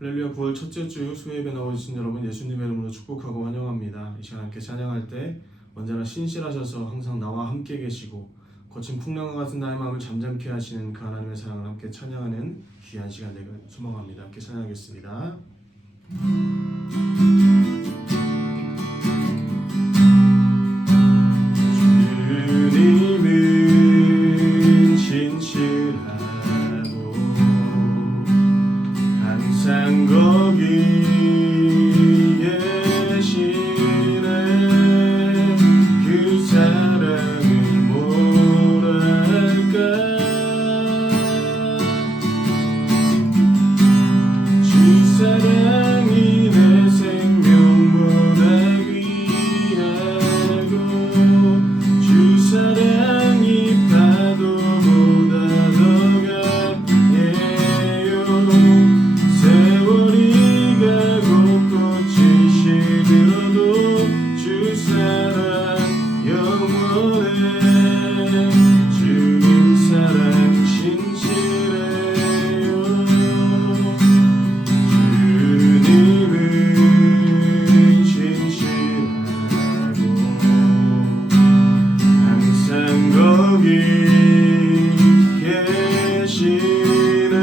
할렐루야. 9월 첫째 주 수요예배 나오신 여러분 예수님의 이름으로 축복하고 환영합니다. 이 시간 함께 찬양할 때 언제나 신실하셔서 항상 나와 함께 계시고 거친 풍랑과 같은 나의 마음을 잠잠케 하시는 그 하나님의 사랑을 함께 찬양하는 귀한 시간 되길 소망합니다. 함께 찬양하겠습니다. 주님은 신실하고 항상 거기 계시네. 그 사랑을 뭐랄까. 주 사랑이 내 생명보다 귀하고 주 사랑이 파도보다 더 강해요. 세월이 가고 꽃이 시들어도 주 사랑 영원해. 주님 사랑 신실해요. 주님은 신실하고 항상 거기 계시네.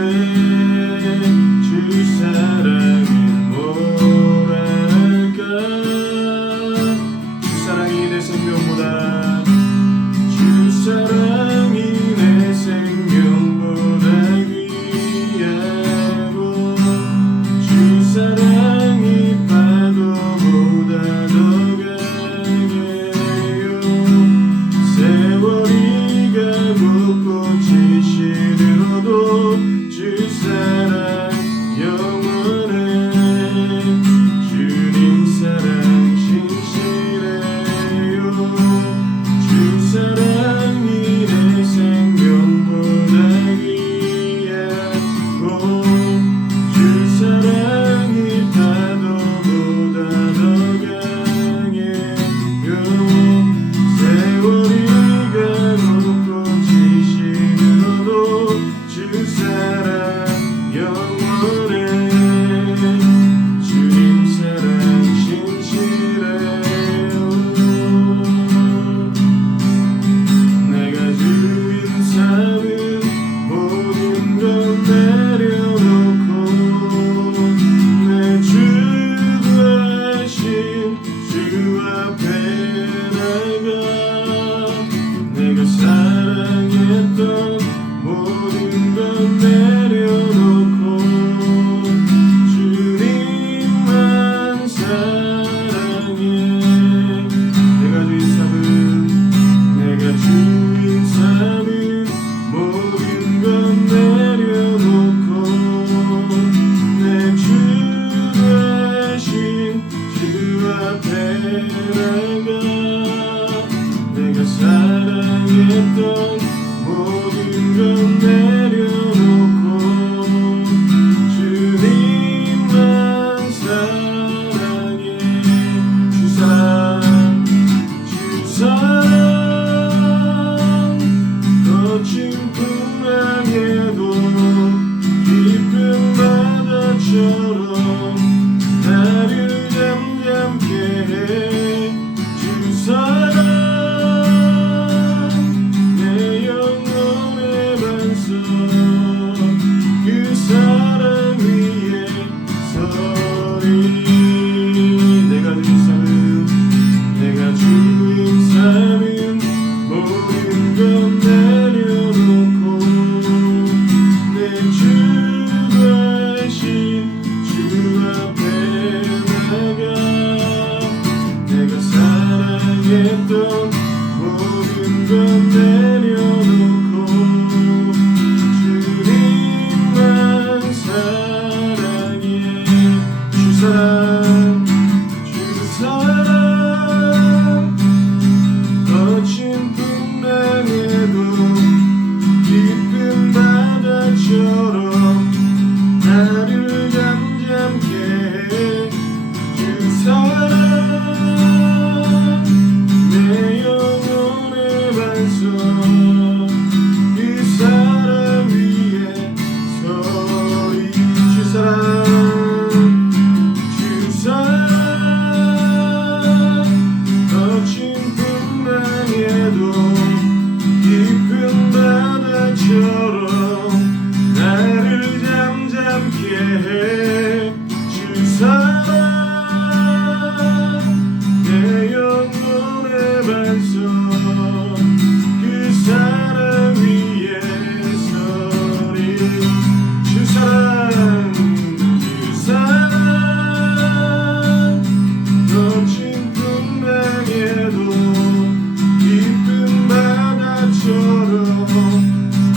주 사랑을 뭐랄까. 주 사랑이 내 생명보다 주 사랑이 내 생명보다 귀하고 주 사랑이 파도보다 더 강해요. 세월이 가고 꽃이 시들어도 주 사랑 영원해. 주님 사랑 신실해요. 주 사랑이 내 생명보다 귀하고 주 사랑이 파도보다 더 강해요. 세월이 가고 꽃이 시들어도 주 사랑 영원해. 주님 사랑 신실해요. 내가 주인 삼은 모든 것 내려놓고 내 주 되신 주 앞에 나가 내가 사랑했던 모든 것 내려놓고 주님만 사랑해. 내가 주인 삼은 모든 것 내려놓고 내 주 되신 주 앞에 나가 내가 사랑했던 모든 것 내려놓고 주님만 사랑해. 주 사랑 거친 풍랑에도 깊은 바다처럼 나를 잠잠케 해. 주 사랑 내 영혼의 반석 그 사랑 위에 서리. 내가 주인 삼은 모든 것 내려놓고 내 주 되신 주 앞에 나가 내가 사랑했던 모든 것 내려놓고 주님만 사랑해. 주 사랑 거친 풍랑에도 깊은 바다처럼 나를 잠잠케 해. 주 사랑 내 영혼의 반석 그 사랑 위에 서리. 주 사랑 사랑 내 영혼의 반석 그 사랑 위에 서리 주 사랑 거친 풍랑에도 깊은 바다처럼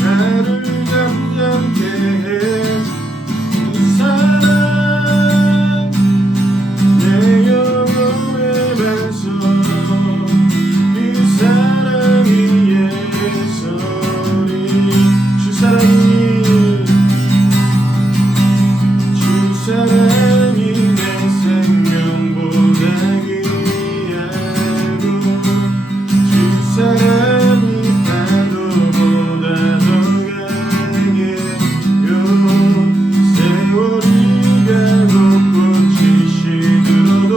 나를 잠잠케 해 그 사랑 내 영혼의 반석 그 사랑 위에 서리 주 사랑이 내 생명보다 귀하고 주 사랑이 파도보다 더 강해요 세월이 가고 꽃이 시들어도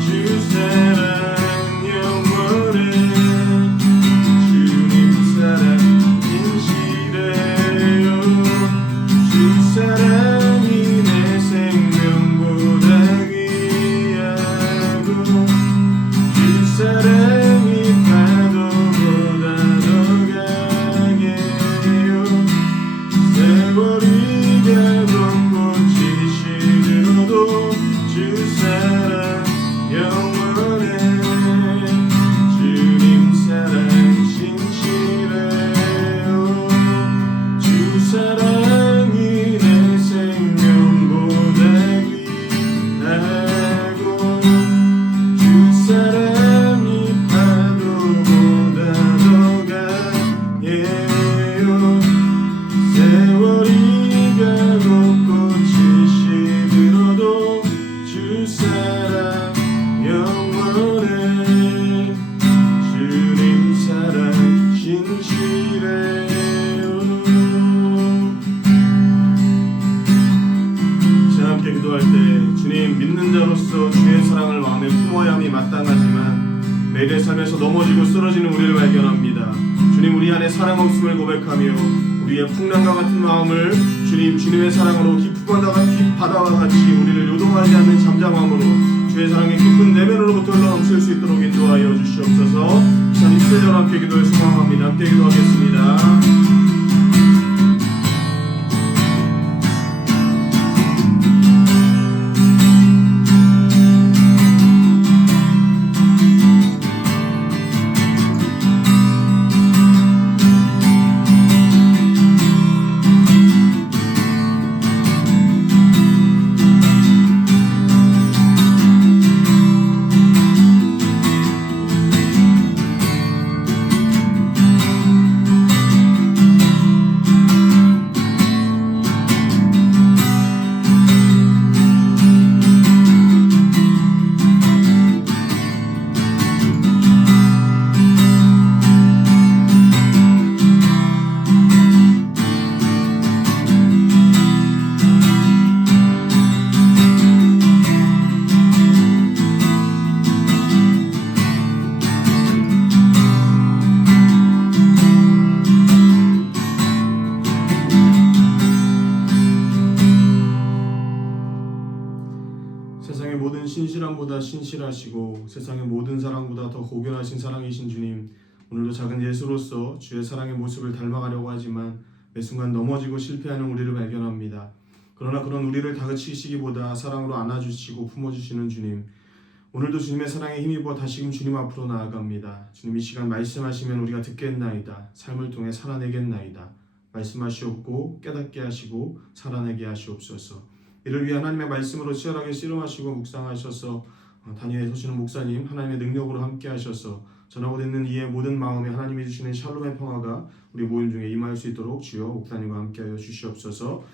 주 사랑 영원해 주님 사랑 진실해요 주 사랑이 내 생명보다 귀하고 주 사랑이 파도보다 더 강해요 세월이 가고 꽃이 시들어도 주 사랑 영원해 주님 사랑 진실해요 주 사랑이 내 생명보다 귀하고 주 사랑이 파도보다 더 강해요 세월이 가고 꽃이 시들어도 주 사랑 영원해 주님 사랑 진실해요 자 함께 기도할 때 주님 믿는 자로서 주의 사랑을 마음에 품어야 함이 마땅하지만 매일의 삶에서 넘어지고 쓰러지는 우리를 발견합니다 주님 우리 안에 사랑 없음을 고백하며 우리의 풍랑과 같은 마음을 주님 주님의 사랑으로 깊은 바다와 같이 우리를 요동하지 않는 잠잠함으로 주의 사랑의 깊은 내면으로부터 흘러넘칠 수 있도록 인도하여 주시옵소서 자 입술대로 함께 기도를 소망합니다 함께 기도하겠습니다 세상의 모든 신실함보다 신실하시고 세상의 모든 사랑보다 더 고결하신 사랑이신 주님 오늘도 작은 예수로서 주의 사랑의 모습을 닮아가려고 하지만 매 순간 넘어지고 실패하는 우리를 발견합니다. 그러나 그런 우리를 다그치시기보다 사랑으로 안아주시고 품어주시는 주님 오늘도 주님의 사랑에 힘입어 다시금 주님 앞으로 나아갑니다. 주님 이 시간 말씀하시면 우리가 듣겠나이다. 삶을 통해 살아내겠나이다. 말씀하시옵고 깨닫게 하시고 살아내게 하시옵소서. 이를 위해 하나님의 말씀으로 치열하게 씨름하시고 묵상하셔서 단위에 서시는 목사님 하나님의 능력으로 함께 하셔서 전하고 듣는 이의 모든 마음에 하나님이 주시는 샬롬의 평화가 우리 모임 중에 임할 수 있도록 주여 목사님과 함께하여 주시옵소서.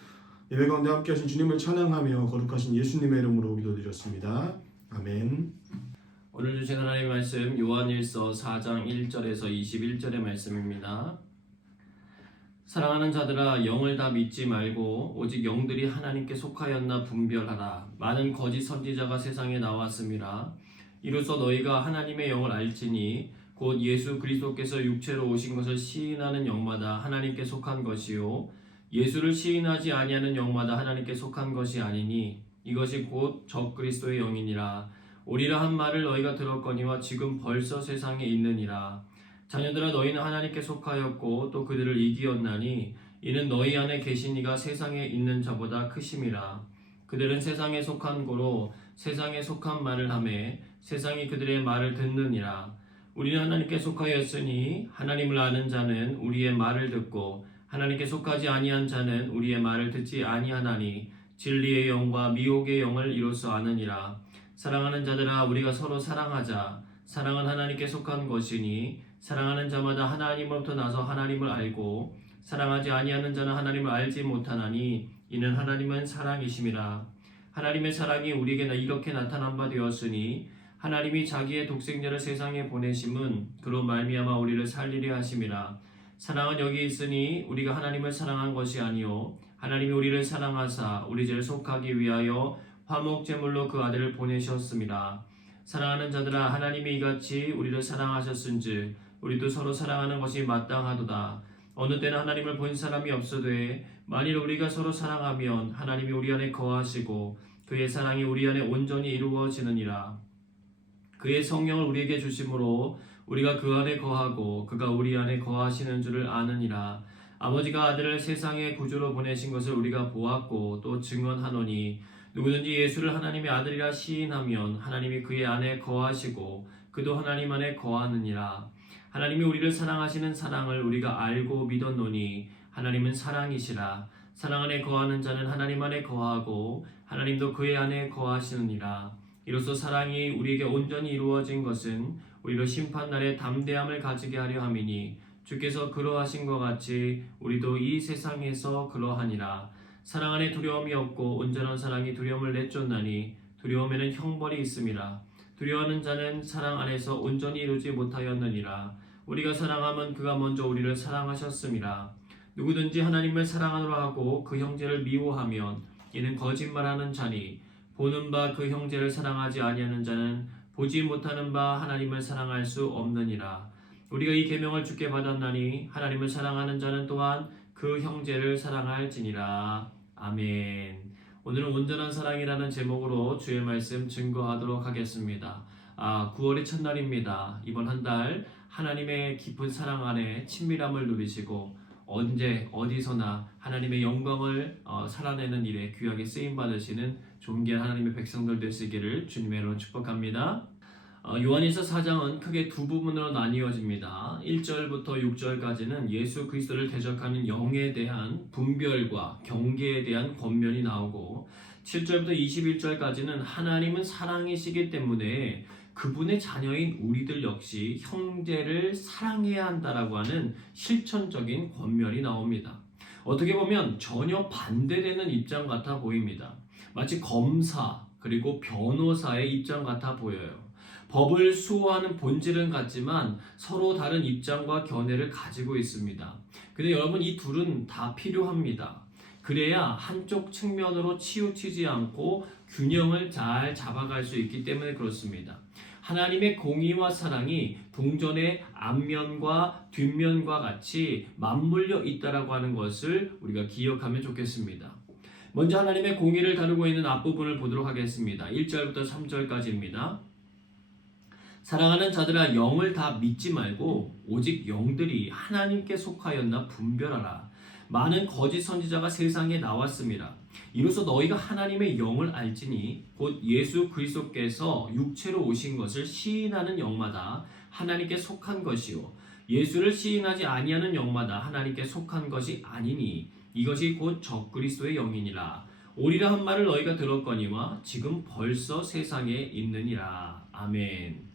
예배 가운데 함께 하신 주님을 찬양하며 거룩하신 예수님의 이름으로 기도드렸습니다. 아멘. 오늘 주신 하나님의 말씀 요한일서 4장 1절에서 21절의 말씀입니다. 사랑하는 자들아 영을 다 믿지 말고 오직 영들이 하나님께 속하였나 분별하라. 많은 거짓 선지자가 세상에 나왔음이라. 이로써 너희가 하나님의 영을 알지니 곧 예수 그리스도께서 육체로 오신 것을 시인하는 영마다 하나님께 속한 것이요 예수를 시인하지 아니하는 영마다 하나님께 속한 것이 아니니 이것이 곧 적그리스도의 영이니라. 오리라 한 말을 너희가 들었거니와 지금 벌써 세상에 있느니라. 자녀들아 너희는 하나님께 속하였고 또 그들을 이기었나니 이는 너희 안에 계신 이가 세상에 있는 자보다 크심이라. 그들은 세상에 속한 고로 세상에 속한 말을 하매 세상이 그들의 말을 듣느니라. 우리는 하나님께 속하였으니 하나님을 아는 자는 우리의 말을 듣고 하나님께 속하지 아니한 자는 우리의 말을 듣지 아니하나니 진리의 영과 미혹의 영을 이로써 아느니라. 사랑하는 자들아 우리가 서로 사랑하자. 사랑은 하나님께 속한 것이니 사랑하는 자마다 하나님으로부터 나서 하나님을 알고 사랑하지 아니하는 자는 하나님을 알지 못하나니 이는 하나님은 사랑이심이라. 하나님의 사랑이 우리에게 이렇게 나타난 바 되었으니 하나님이 자기의 독생자를 세상에 보내심은 그로 말미암아 우리를 살리려 하심이라. 사랑은 여기 있으니 우리가 하나님을 사랑한 것이 아니요 하나님이 우리를 사랑하사 우리 죄를 속하기 위하여 화목제물로 그 아들을 보내셨습니다. 사랑하는 자들아 하나님이 이같이 우리를 사랑하셨은즉 우리도 서로 사랑하는 것이 마땅하도다. 어느 때는 하나님을 본 사람이 없어되 만일 우리가 서로 사랑하면 하나님이 우리 안에 거하시고 그의 사랑이 우리 안에 온전히 이루어지느니라. 그의 성령을 우리에게 주심으로 우리가 그 안에 거하고 그가 우리 안에 거하시는 줄을 아느니라. 아버지가 아들을 세상의 구주로 보내신 것을 우리가 보았고 또 증언하노니 누구든지 예수를 하나님의 아들이라 시인하면 하나님이 그의 안에 거하시고 그도 하나님 안에 거하느니라. 하나님이 우리를 사랑하시는 사랑을 우리가 알고 믿었노니 하나님은 사랑이시라. 사랑 안에 거하는 자는 하나님 안에 거하고 하나님도 그의 안에 거하시느니라. 이로써 사랑이 우리에게 온전히 이루어진 것은 우리로 심판날에 담대함을 가지게 하려 함이니 주께서 그러하신 것 같이 우리도 이 세상에서 그러하니라. 사랑 안에 두려움이 없고 온전한 사랑이 두려움을 내쫓나니 두려움에는 형벌이 있음이라. 두려워하는 자는 사랑 안에서 온전히 이루지 못하였느니라. 우리가 사랑하면 그가 먼저 우리를 사랑하셨음이라. 누구든지 하나님을 사랑하노라 하고 그 형제를 미워하면 이는 거짓말하는 자니 보는 바 그 형제를 사랑하지 아니하는 자는 보지 못하는 바 하나님을 사랑할 수 없느니라. 우리가 이 계명을 주께 받았나니 하나님을 사랑하는 자는 또한 그 형제를 사랑할지니라. 아멘. 오늘은 온전한 사랑이라는 제목으로 주의 말씀 증거하도록 하겠습니다. 9월의 첫날입니다. 이번 한 달 하나님의 깊은 사랑 안에 친밀함을 누리시고 언제 어디서나 하나님의 영광을 살아내는 일에 귀하게 쓰임 받으시는 존귀한 하나님의 백성들 되시기를 주님의 이름으로 축복합니다. 요한일서 4장은 크게 두 부분으로 나뉘어집니다. 1절부터 6절까지는 예수 그리스도를 대적하는 영에 대한 분별과 경계에 대한 권면이 나오고 7절부터 21절까지는 하나님은 사랑이시기 때문에 그분의 자녀인 우리들 역시 형제를 사랑해야 한다라고 하는 실천적인 권면이 나옵니다. 어떻게 보면 전혀 반대되는 입장 같아 보입니다. 마치 검사 그리고 변호사의 입장 같아 보여요. 법을 수호하는 본질은 같지만 서로 다른 입장과 견해를 가지고 있습니다. 근데 여러분 이 둘은 다 필요합니다. 그래야 한쪽 측면으로 치우치지 않고 균형을 잘 잡아갈 수 있기 때문에 그렇습니다. 하나님의 공의와 사랑이 동전의 앞면과 뒷면과 같이 맞물려 있다라고 하는 것을 우리가 기억하면 좋겠습니다. 먼저 하나님의 공의를 다루고 있는 앞부분을 보도록 하겠습니다. 1절부터 3절까지입니다. 사랑하는 자들아 영을 다 믿지 말고 오직 영들이 하나님께 속하였나 분별하라. 많은 거짓 선지자가 세상에 나왔습니다. 이로써 너희가 하나님의 영을 알지니 곧 예수 그리스도께서 육체로 오신 것을 시인하는 영마다 하나님께 속한 것이요 예수를 시인하지 아니하는 영마다 하나님께 속한 것이 아니니 이것이 곧 적그리스도의 영이니라. 오리라 한 말을 너희가 들었거니와 지금 벌써 세상에 있느니라. 아멘.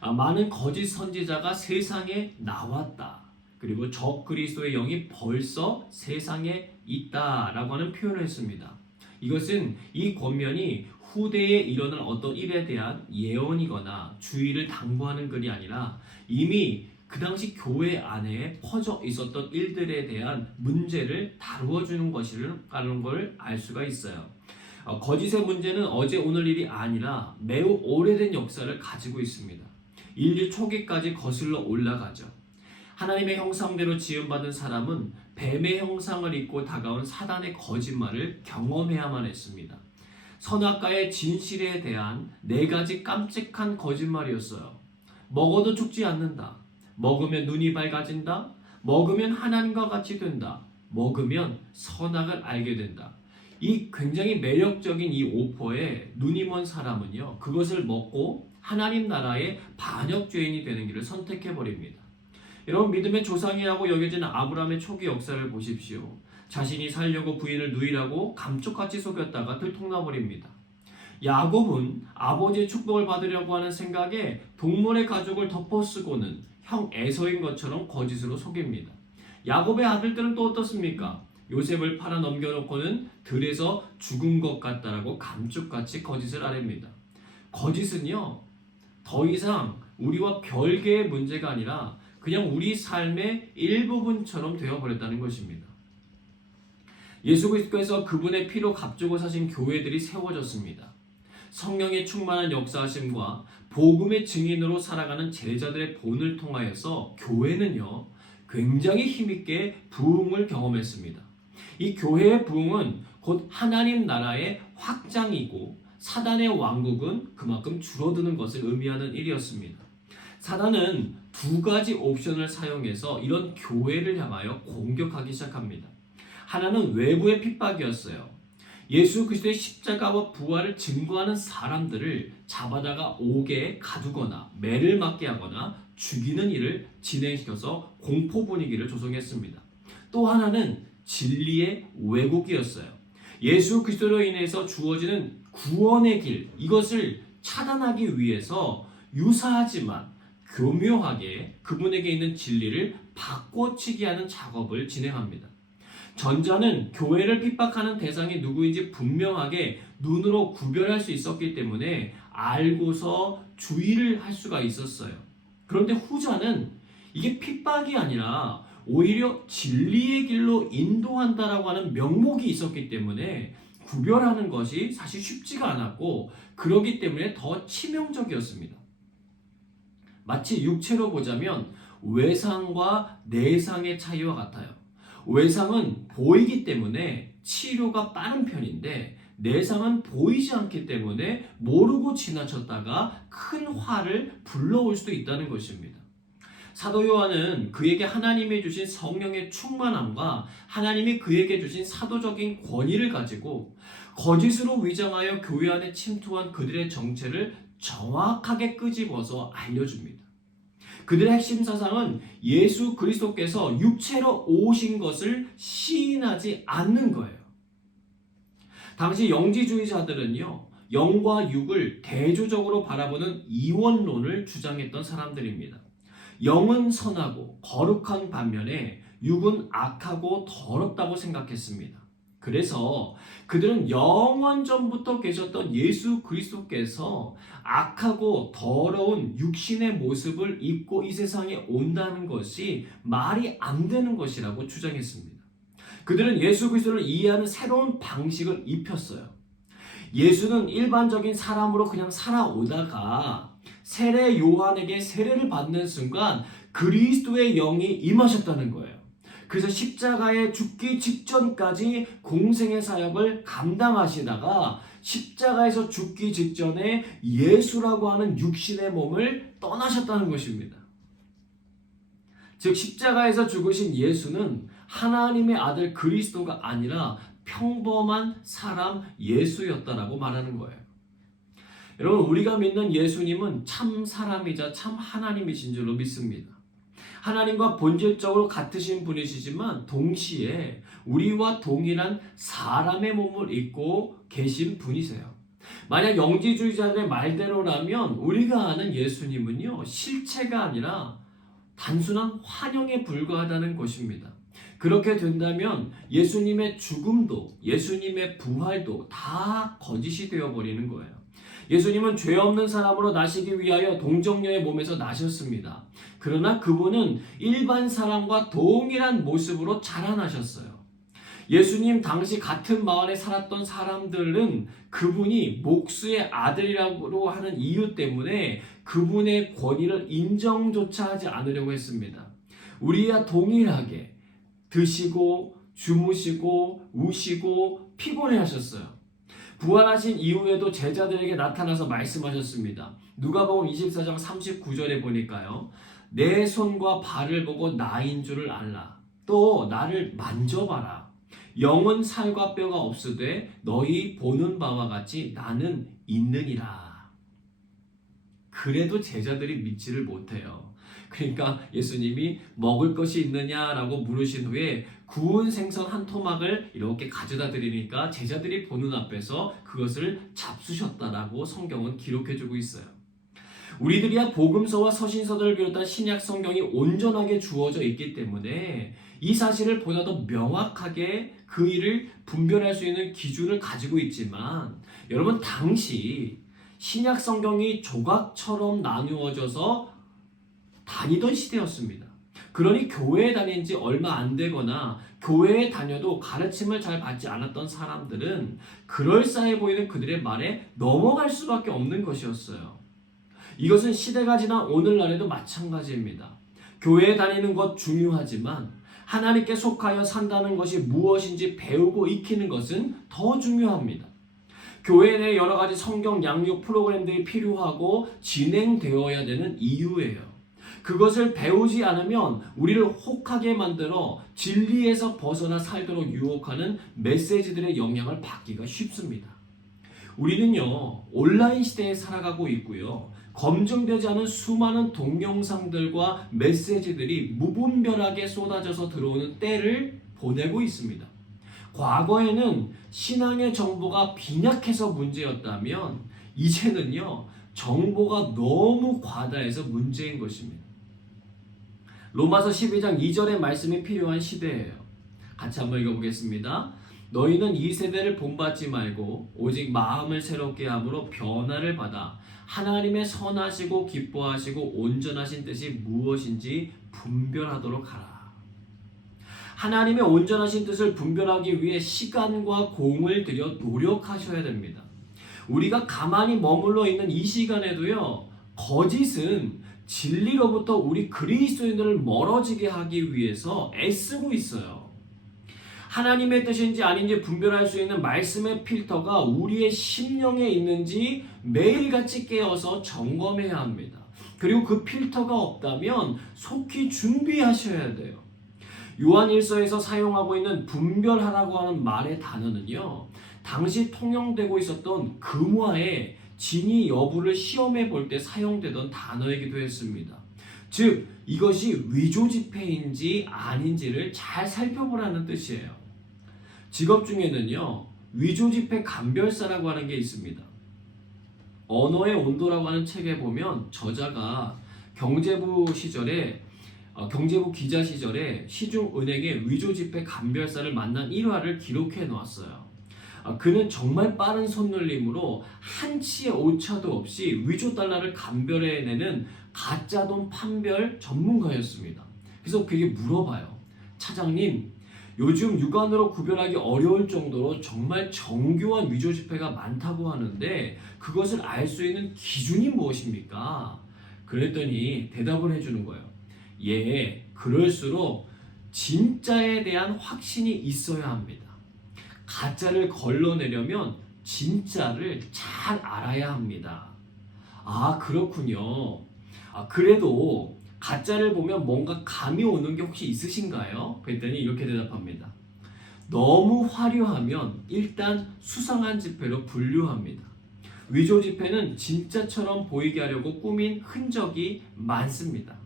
많은 거짓 선지자가 세상에 나왔다. 그리고 적그리스도의 영이 벌써 세상에 있다라고 하는 표현을 했습니다. 이것은 이 권면이 후대에 일어날 어떤 일에 대한 예언이거나 주의를 당부하는 글이 아니라 이미 그 당시 교회 안에 퍼져 있었던 일들에 대한 문제를 다루어 주는 것이라는 걸 알 수가 있어요. 거짓의 문제는 어제 오늘 일이 아니라 매우 오래된 역사를 가지고 있습니다. 인류 초기까지 거슬러 올라가죠. 하나님의 형상대로 지음받은 사람은 뱀의 형상을 입고 다가온 사단의 거짓말을 경험해야만 했습니다. 선악과의 진실에 대한 4가지 깜찍한 거짓말이었어요. 먹어도 죽지 않는다. 먹으면 눈이 밝아진다. 먹으면 하나님과 같이 된다. 먹으면 선악을 알게 된다. 이 굉장히 매력적인 이 오퍼에 눈이 먼 사람은요, 그것을 먹고 하나님 나라의 반역죄인이 되는 길을 선택해버립니다. 여러분, 믿음의 조상이라고 여겨지는 아브라함의 초기 역사를 보십시오. 자신이 살려고 부인을 누이라고 감쪽같이 속였다가 들통나버립니다. 야곱은 아버지의 축복을 받으려고 하는 생각에 동물의 가죽을 덮어쓰고는 형 에서인 것처럼 거짓으로 속입니다. 야곱의 아들들은 또 어떻습니까? 요셉을 팔아 넘겨놓고는 들에서 죽은 것 같다라고 감쪽같이 거짓을 아랩니다. 거짓은요, 더 이상 우리와 별개의 문제가 아니라 그냥 우리 삶의 일부분처럼 되어버렸다는 것입니다. 예수 그리스도께서 그분의 피로 값주고 사신 교회들이 세워졌습니다. 성령의 충만한 역사하심과 복음의 증인으로 살아가는 제자들의 본을 통하여서 교회는요, 굉장히 힘있게 부흥을 경험했습니다. 이 교회의 부흥은 곧 하나님 나라의 확장이고 사단의 왕국은 그만큼 줄어드는 것을 의미하는 일이었습니다. 사단은 2가지 옵션을 사용해서 이런 교회를 향하여 공격하기 시작합니다. 하나는 외부의 핍박이었어요. 예수 그리스도의 십자가와 부활을 증거하는 사람들을 잡아다가 옥에 가두거나 매를 맞게 하거나 죽이는 일을 진행시켜서 공포 분위기를 조성했습니다. 또 하나는 진리의 왜곡이었어요. 예수 그리스도로 인해서 주어지는 구원의 길, 이것을 차단하기 위해서 유사하지만 교묘하게 그분에게 있는 진리를 바꿔치기 하는 작업을 진행합니다. 전자는 교회를 핍박하는 대상이 누구인지 분명하게 눈으로 구별할 수 있었기 때문에 알고서 주의를 할 수가 있었어요. 그런데 후자는 이게 핍박이 아니라 오히려 진리의 길로 인도한다라고 하는 명목이 있었기 때문에 구별하는 것이 사실 쉽지가 않았고, 그러기 때문에 더 치명적이었습니다. 마치 육체로 보자면 외상과 내상의 차이와 같아요. 외상은 보이기 때문에 치료가 빠른 편인데, 내상은 보이지 않기 때문에 모르고 지나쳤다가 큰 화를 불러올 수도 있다는 것입니다. 사도 요한은 그에게 하나님이 주신 성령의 충만함과 하나님이 그에게 주신 사도적인 권위를 가지고 거짓으로 위장하여 교회 안에 침투한 그들의 정체를 정확하게 끄집어서 알려줍니다. 그들의 핵심 사상은 예수 그리스도께서 육체로 오신 것을 시인하지 않는 거예요. 당시 영지주의자들은요, 영과 육을 대조적으로 바라보는 이원론을 주장했던 사람들입니다. 영은 선하고 거룩한 반면에 육은 악하고 더럽다고 생각했습니다. 그래서 그들은 영원 전부터 계셨던 예수 그리스도께서 악하고 더러운 육신의 모습을 입고 이 세상에 온다는 것이 말이 안 되는 것이라고 주장했습니다. 그들은 예수 그리스도를 이해하는 새로운 방식을 입혔어요. 예수는 일반적인 사람으로 그냥 살아오다가 세례 요한에게 세례를 받는 순간 그리스도의 영이 임하셨다는 거예요. 그래서 십자가에 죽기 직전까지 공생의 사역을 감당하시다가 십자가에서 죽기 직전에 예수라고 하는 육신의 몸을 떠나셨다는 것입니다. 즉 십자가에서 죽으신 예수는 하나님의 아들 그리스도가 아니라 평범한 사람 예수였다라고 말하는 거예요. 여러분, 우리가 믿는 예수님은 참 사람이자 참 하나님이신 줄로 믿습니다. 하나님과 본질적으로 같으신 분이시지만 동시에 우리와 동일한 사람의 몸을 입고 계신 분이세요. 만약 영지주의자들의 말대로라면 우리가 아는 예수님은요, 실체가 아니라 단순한 환영에 불과하다는 것입니다. 그렇게 된다면 예수님의 죽음도 예수님의 부활도 다 거짓이 되어버리는 거예요. 예수님은 죄 없는 사람으로 나시기 위하여 동정녀의 몸에서 나셨습니다. 그러나 그분은 일반 사람과 동일한 모습으로 자라나셨어요. 예수님 당시 같은 마을에 살았던 사람들은 그분이 목수의 아들이라고 하는 이유 때문에 그분의 권위를 인정조차 하지 않으려고 했습니다. 우리와 동일하게 드시고 주무시고 우시고 피곤해 하셨어요. 부활하신 이후에도 제자들에게 나타나서 말씀하셨습니다. 누가복음 24장 39절에 보니까요. 내 손과 발을 보고 나인 줄을 알라. 또 나를 만져봐라. 영은 살과 뼈가 없으되 너희 보는 바와 같이 나는 있느니라. 그래도 제자들이 믿지를 못해요. 그러니까 예수님이 먹을 것이 있느냐라고 물으신 후에 구운 생선 한 토막을 이렇게 가져다 드리니까 제자들이 보는 앞에서 그것을 잡수셨다라고 성경은 기록해주고 있어요. 우리들이야 복음서와 서신서들을 비롯한 신약 성경이 온전하게 주어져 있기 때문에 이 사실을 보다 더 명확하게 그 일을 분별할 수 있는 기준을 가지고 있지만 여러분 당시 신약 성경이 조각처럼 나누어져서 다니던 시대였습니다. 그러니 교회에 다닌 지 얼마 안 되거나 교회에 다녀도 가르침을 잘 받지 않았던 사람들은 그럴싸해 보이는 그들의 말에 넘어갈 수밖에 없는 것이었어요. 이것은 시대가 지난 오늘날에도 마찬가지입니다. 교회에 다니는 것 중요하지만 하나님께 속하여 산다는 것이 무엇인지 배우고 익히는 것은 더 중요합니다. 교회 내 여러 가지 성경 양육 프로그램들이 필요하고 진행되어야 되는 이유예요. 그것을 배우지 않으면 우리를 혹하게 만들어 진리에서 벗어나 살도록 유혹하는 메시지들의 영향을 받기가 쉽습니다. 우리는요, 온라인 시대에 살아가고 있고요. 검증되지 않은 수많은 동영상들과 메시지들이 무분별하게 쏟아져서 들어오는 때를 보내고 있습니다. 과거에는 신앙의 정보가 빈약해서 문제였다면 이제는요, 정보가 너무 과다해서 문제인 것입니다. 로마서 12장 2절의 말씀이 필요한 시대예요. 같이 한번 읽어보겠습니다. 너희는 이 세대를 본받지 말고 오직 마음을 새롭게 함으로 변화를 받아 하나님의 선하시고 기뻐하시고 온전하신 뜻이 무엇인지 분별하도록 하라. 하나님의 온전하신 뜻을 분별하기 위해 시간과 공을 들여 노력하셔야 됩니다. 우리가 가만히 머물러 있는 이 시간에도요, 거짓은 진리로부터 우리 그리스도인들을 멀어지게 하기 위해서 애쓰고 있어요. 하나님의 뜻인지 아닌지 분별할 수 있는 말씀의 필터가 우리의 심령에 있는지 매일같이 깨어서 점검해야 합니다. 그리고 그 필터가 없다면 속히 준비하셔야 돼요. 요한일서에서 사용하고 있는 분별하라고 하는 말의 단어는요, 당시 통용되고 있었던 금화의 진위 여부를 시험해 볼 때 사용되던 단어이기도 했습니다. 즉, 이것이 위조 지폐인지 아닌지를 잘 살펴보라는 뜻이에요. 직업 중에는요, 위조 지폐 감별사라고 하는 게 있습니다. 언어의 온도라고 하는 책에 보면 저자가 경제부 기자 시절에 시중은행의 위조 지폐 감별사를 만난 일화를 기록해 놓았어요. 그는 정말 빠른 손놀림으로 한치의 오차도 없이 위조 달러를 감별해내는 가짜돈 판별 전문가였습니다. 그래서 그에게 물어봐요. 차장님, 요즘 육안으로 구별하기 어려울 정도로 정말 정교한 위조 지폐가 많다고 하는데 그것을 알 수 있는 기준이 무엇입니까? 그랬더니 대답을 해주는 거예요. 예, 그럴수록 진짜에 대한 확신이 있어야 합니다. 가짜를 걸러내려면 진짜를 잘 알아야 합니다. 아, 그렇군요. 그래도 가짜를 보면 뭔가 감이 오는 게 혹시 있으신가요? 그랬더니 이렇게 대답합니다. 너무 화려하면 일단 수상한 지폐로 분류합니다. 위조 지폐는 진짜처럼 보이게 하려고 꾸민 흔적이 많습니다.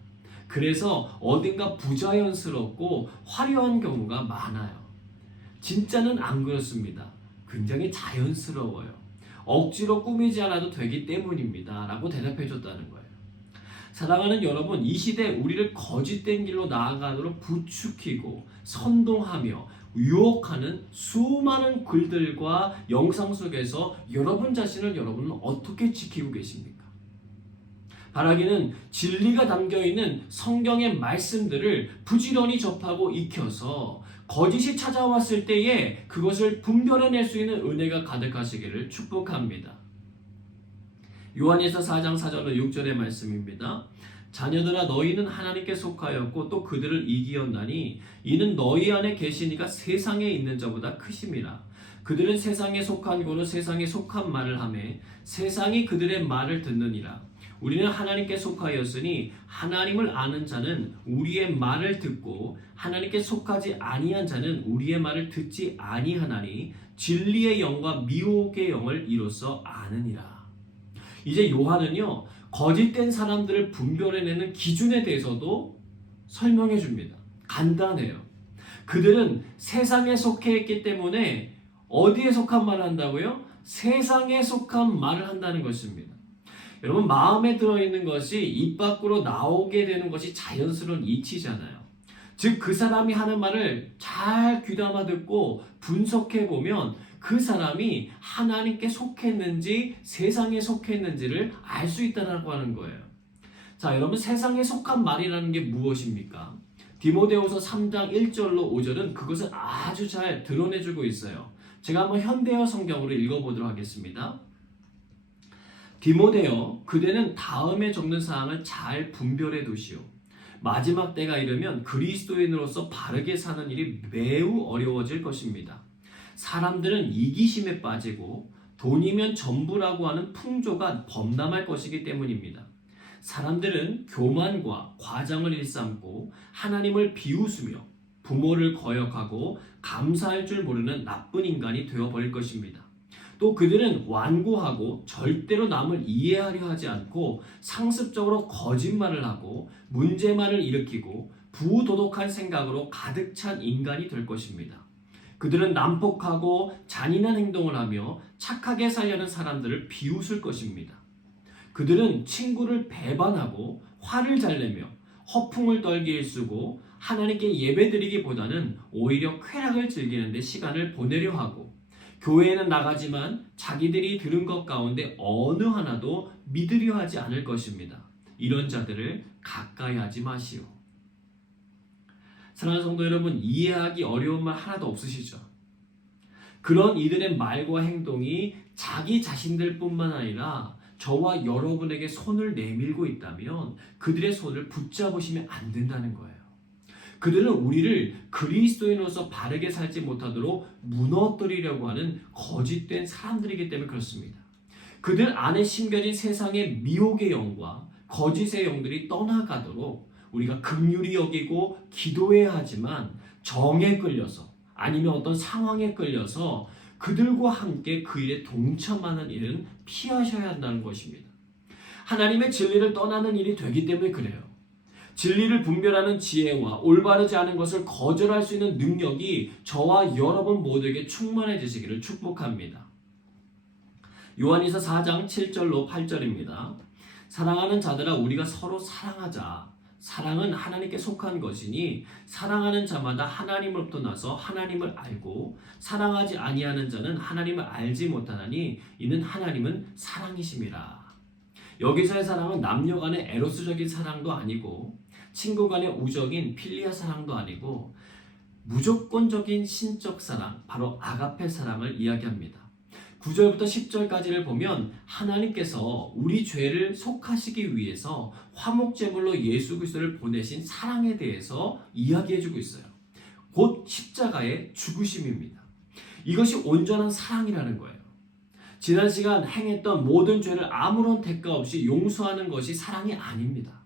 그래서 어딘가 부자연스럽고 화려한 경우가 많아요. 진짜는 안 그렇습니다. 굉장히 자연스러워요. 억지로 꾸미지 않아도 되기 때문입니다. 라고 대답해 줬다는 거예요. 사랑하는 여러분, 이 시대 우리를 거짓된 길로 나아가도록 부추기고 선동하며 유혹하는 수많은 글들과 영상 속에서 여러분 자신을 여러분은 어떻게 지키고 계십니까? 바라기는 진리가 담겨있는 성경의 말씀들을 부지런히 접하고 익혀서 거짓이 찾아왔을 때에 그것을 분별해낼 수 있는 은혜가 가득하시기를 축복합니다. 요한일서 4장 4절로 6절의 말씀입니다. 자녀들아, 너희는 하나님께 속하였고 또 그들을 이기었나니 이는 너희 안에 계시니가 세상에 있는 자보다 크심이라. 그들은 세상에 속한 고로 세상에 속한 말을 하매 세상이 그들의 말을 듣느니라. 우리는 하나님께 속하였으니 하나님을 아는 자는 우리의 말을 듣고 하나님께 속하지 아니한 자는 우리의 말을 듣지 아니하나니 진리의 영과 미혹의 영을 이로써 아느니라. 이제 요한은요, 거짓된 사람들을 분별해내는 기준에 대해서도 설명해 줍니다. 간단해요. 그들은 세상에 속해 있기 때문에 어디에 속한 말을 한다고요? 세상에 속한 말을 한다는 것입니다. 여러분, 마음에 들어있는 것이 입 밖으로 나오게 되는 것이 자연스러운 이치잖아요. 즉, 그 사람이 하는 말을 잘 귀담아 듣고 분석해 보면 그 사람이 하나님께 속했는지 세상에 속했는지를 알 수 있다고 하는 거예요. 자, 여러분, 세상에 속한 말이라는 게 무엇입니까? 디모데후서 3장 1절로 5절은 그것을 아주 잘 드러내주고 있어요. 제가 한번 현대어 성경으로 읽어보도록 하겠습니다. 디모데여, 그대는 다음에 적는 사항을 잘 분별해 두시오. 마지막 때가 이르면 그리스도인으로서 바르게 사는 일이 매우 어려워질 것입니다. 사람들은 이기심에 빠지고 돈이면 전부라고 하는 풍조가 범람할 것이기 때문입니다. 사람들은 교만과 과장을 일삼고 하나님을 비웃으며 부모를 거역하고 감사할 줄 모르는 나쁜 인간이 되어버릴 것입니다. 또 그들은 완고하고 절대로 남을 이해하려 하지 않고 상습적으로 거짓말을 하고 문제만을 일으키고 부도덕한 생각으로 가득 찬 인간이 될 것입니다. 그들은 난폭하고 잔인한 행동을 하며 착하게 살려는 사람들을 비웃을 것입니다. 그들은 친구를 배반하고 화를 잘 내며 허풍을 떨게 일쓰고 하나님께 예배드리기보다는 오히려 쾌락을 즐기는 데 시간을 보내려 하고 교회에는 나가지만 자기들이 들은 것 가운데 어느 하나도 믿으려 하지 않을 것입니다. 이런 자들을 가까이 하지 마시오. 사랑하는 성도 여러분, 이해하기 어려운 말 하나도 없으시죠? 그런 이들의 말과 행동이 자기 자신들 뿐만 아니라 저와 여러분에게 손을 내밀고 있다면 그들의 손을 붙잡으시면 안 된다는 거예요. 그들은 우리를 그리스도인으로서 바르게 살지 못하도록 무너뜨리려고 하는 거짓된 사람들이기 때문에 그렇습니다. 그들 안에 심겨진 세상의 미혹의 영과 거짓의 영들이 떠나가도록 우리가 긍휼히 여기고 기도해야 하지만 정에 끌려서 아니면 어떤 상황에 끌려서 그들과 함께 그 일에 동참하는 일은 피하셔야 한다는 것입니다. 하나님의 진리를 떠나는 일이 되기 때문에 그래요. 진리를 분별하는 지혜와 올바르지 않은 것을 거절할 수 있는 능력이 저와 여러분 모두에게 충만해지시기를 축복합니다. 요한일서 4장 7절로 8절입니다. 사랑하는 자들아, 우리가 서로 사랑하자. 사랑은 하나님께 속한 것이니 사랑하는 자마다 하나님으로부터 나서 하나님을 알고 사랑하지 아니하는 자는 하나님을 알지 못하나니 이는 하나님은 사랑이심이라. 여기서의 사랑은 남녀 간의 에로스적인 사랑도 아니고 친구 간의 우정인 필리아 사랑도 아니고 무조건적인 신적 사랑, 바로 아가페 사랑을 이야기합니다. 9절부터 10절까지를 보면 하나님께서 우리 죄를 속하시기 위해서 화목제물로 예수 그리스도를 보내신 사랑에 대해서 이야기해주고 있어요. 곧 십자가의 죽으심입니다. 이것이 온전한 사랑이라는 거예요. 지난 시간 행했던 모든 죄를 아무런 대가 없이 용서하는 것이 사랑이 아닙니다.